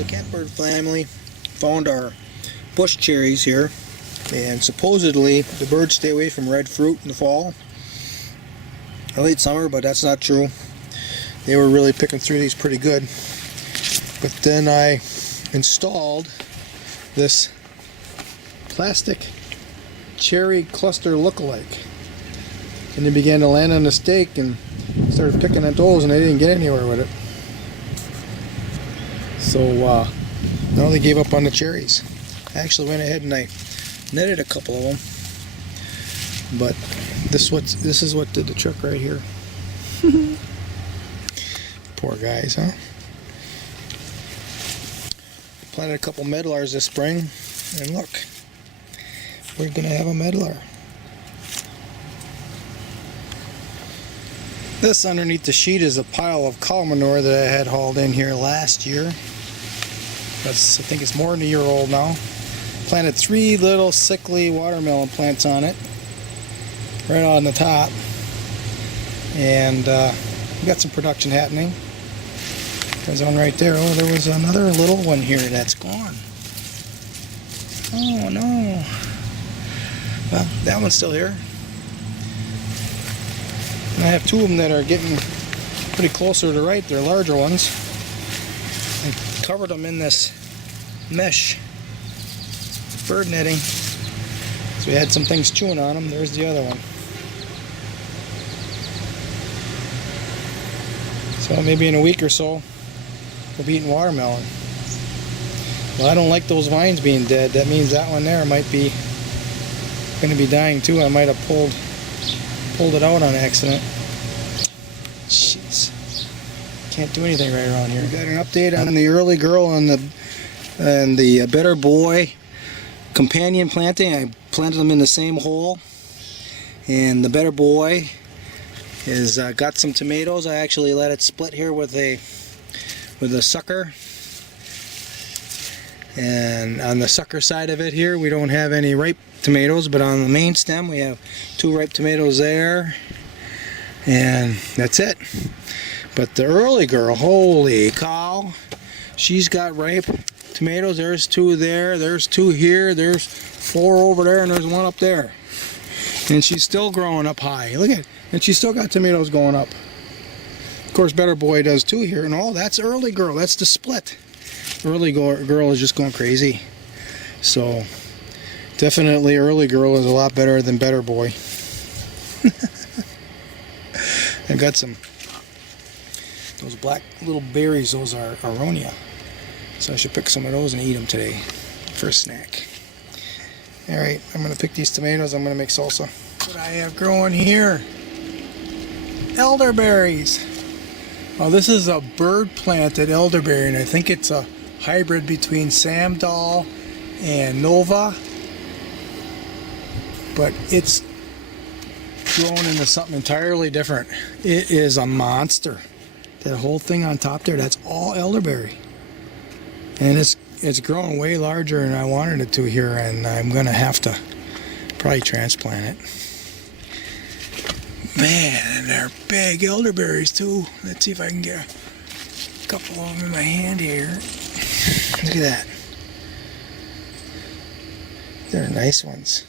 the catbird family found our bush cherries here, and supposedly the birds stay away from red fruit in the fall or late summer, but that's not true. They were really picking through these pretty good. But then I installed this plastic cherry cluster lookalike, and they began to land on the stake and started picking at those, and they didn't get anywhere with it. So now they gave up on the cherries. I actually went ahead and I netted a couple of them, but this is what did the trick right here. Poor guys, huh? Planted a couple medlars this spring, and look, we're gonna have a medlar. This underneath the sheet is a pile of cow manure that I had hauled in here last year. I think it's more than a year old now. Planted 3 little sickly watermelon plants on it, right on the top, and we got some production happening. There's one right there. Oh, there was another little one here that's gone. Oh no. Well, that one's still here. And I have 2 of them that are getting pretty closer to the right. They're larger ones. I covered them in this mesh bird netting, so we had some things chewing on them. There's the other one. So maybe in a week or so we'll be eating watermelon. Well, I don't like those vines being dead. That means that one there might be going to be dying too. I might have pulled it out on accident. Jeez, can't do anything right around here. We got an update on the early girl and the better boy companion planting. I planted them in the same hole, and the better boy has got some tomatoes. I actually let it split here with a sucker, and on the sucker side of it here we don't have any ripe tomatoes, but on the main stem we have 2 ripe tomatoes there, and that's it. But the early girl, holy cow, she's got ripe tomatoes. There's 2 there, there's 2 here, there's 4 over there, and there's 1 up there, and she's still growing up high. Look at it. And she's still got tomatoes going up. Of course, better boy does too here, and all that's early girl. That's the split. Early girl is just going crazy. So definitely early girl is a lot better than better boy. I've got those black little berries. Those are aronia. So I should pick some of those and eat them today for a snack. Alright, I'm going to pick these tomatoes. I'm going to make salsa. What I have growing here, elderberries. Well, this is a bird planted elderberry, and I think it's a hybrid between Samdal and Nova, but it's grown into something entirely different. It is a monster. That whole thing on top there, that's all elderberry, and it's growing way larger than I wanted it to here, and I'm gonna have to probably transplant it. Man, and they're big elderberries too. Let's see if I can get a couple of them in my hand here. Look at that. They're nice ones.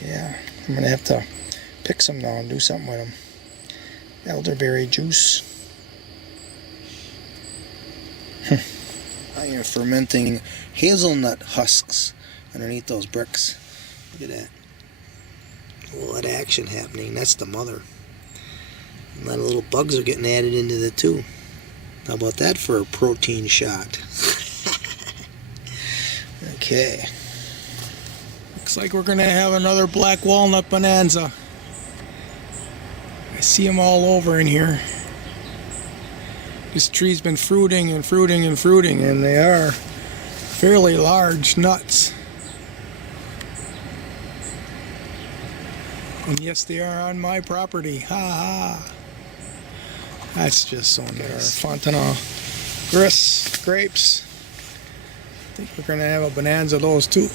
Yeah, I'm going to have to pick some now and do something with them. Elderberry juice. I am fermenting hazelnut husks underneath those bricks. Look at that. A lot of action happening. That's the mother. A lot of little bugs are getting added into the too. How about that for a protein shot? Okay. Looks like we're going to have another black walnut bonanza. I see them all over in here. This tree's been fruiting and fruiting and fruiting, and they are fairly large nuts. And yes, they are on my property. Ha ha. That's just so nice. Fontana grapes. I think we're going to have a bonanza of those too.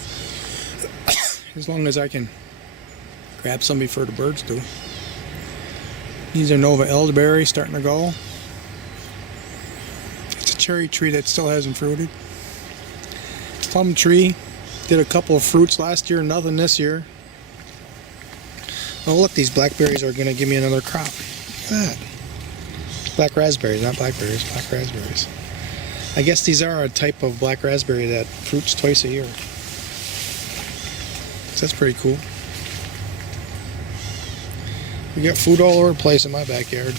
As long as I can grab some before the birds do. These are Nova elderberry starting to go. It's a cherry tree that still hasn't fruited. Plum tree. Did a couple of fruits last year, nothing this year. Oh look, these blackberries are going to give me another crop. Look at that. Black raspberries, not blackberries, black raspberries. I guess these are a type of black raspberry that fruits twice a year. So that's pretty cool. We got food all over the place in my backyard.